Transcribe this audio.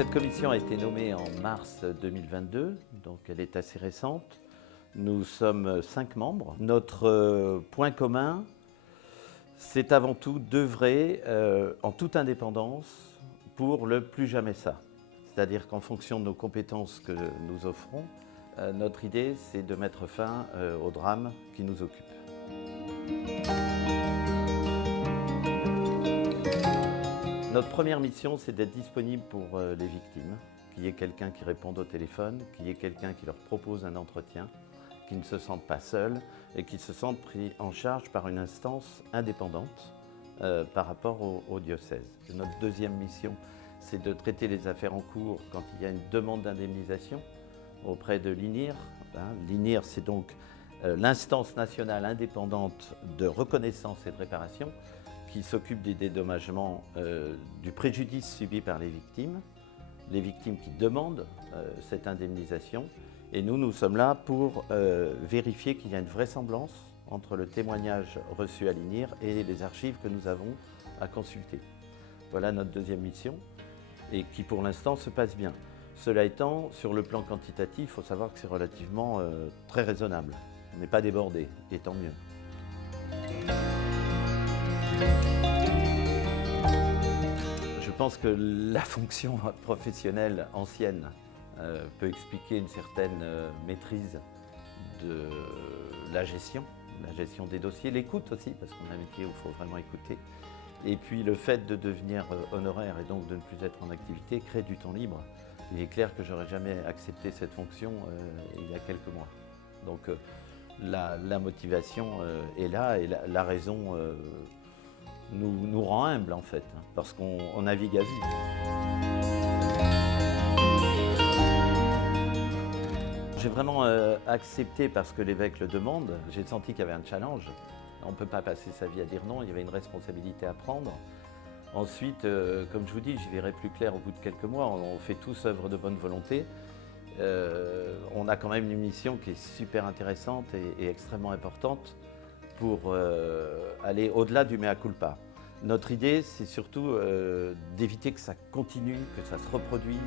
Cette commission a été nommée en mars 2022, donc elle est assez récente. Nous sommes 5 membres. Notre point commun, c'est avant tout d'œuvrer en toute indépendance pour le plus jamais ça. C'est-à-dire qu'en fonction de nos compétences que nous offrons, notre idée, c'est de mettre fin au drame qui nous occupe. Notre première mission, c'est d'être disponible pour les victimes, qu'il y ait quelqu'un qui réponde au téléphone, qu'il y ait quelqu'un qui leur propose un entretien, qu'ils ne se sentent pas seuls et qu'ils se sentent pris en charge par une instance indépendante par rapport au diocèse. Notre deuxième mission, c'est de traiter les affaires en cours quand il y a une demande d'indemnisation auprès de l'INIR. L'INIR, c'est donc l'instance nationale indépendante de reconnaissance et de réparation qui s'occupe des dédommagements du préjudice subi par les victimes qui demandent cette indemnisation. Et nous sommes là pour vérifier qu'il y a une vraisemblance entre le témoignage reçu à l'INIR et les archives que nous avons à consulter. Voilà notre deuxième mission, et qui pour l'instant se passe bien. Cela étant, sur le plan quantitatif, il faut savoir que c'est relativement très raisonnable. On n'est pas débordé, et tant mieux. Je pense que la fonction professionnelle ancienne peut expliquer une certaine maîtrise de la gestion des dossiers, l'écoute aussi, parce qu'on a un métier où il faut vraiment écouter. Et puis le fait de devenir honoraire et donc de ne plus être en activité crée du temps libre. Il est clair que j'aurais jamais accepté cette fonction il y a quelques mois. Donc la motivation est là, et la raison nous rend humbles en fait, parce qu'on navigue à vue. J'ai vraiment accepté parce que l'évêque le demande. J'ai senti qu'il y avait un challenge. On ne peut pas passer sa vie à dire non, il y avait une responsabilité à prendre. Ensuite, comme je vous dis, j'y verrai plus clair au bout de quelques mois. On fait tous œuvre de bonne volonté. On a quand même une mission qui est super intéressante et extrêmement importante pour aller au-delà du mea culpa. Notre idée, c'est surtout d'éviter que ça continue, que ça se reproduise.